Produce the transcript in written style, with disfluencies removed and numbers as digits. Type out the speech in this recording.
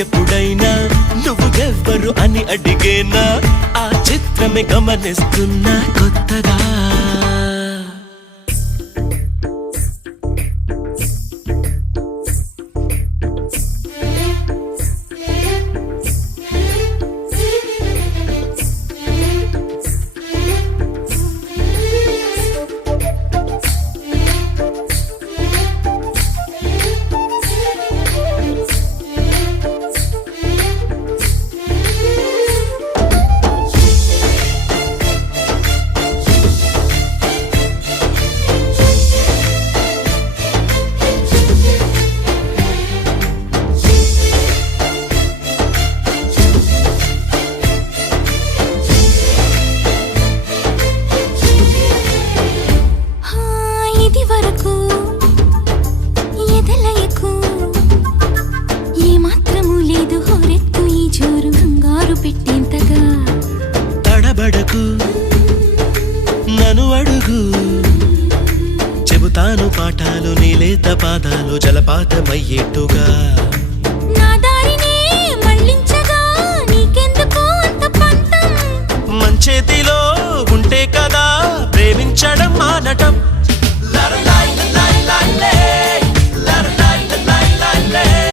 ఎప్పుడైనా నువ్వు ఎవ్వరు అని అడిగేనా ఆ చిత్రమే గమనిస్తున్నా కొత్తగా నన్ను అడుగు చెబుతాను పాఠాలు నీలేత పాదాలు జలపాతమయ్యేట్టుగా నా దారినే మళ్ళించగా నీకెందుకు అంత పంతం మంచేతిలో ఉంటే కదా ప్రేమించడం మానటం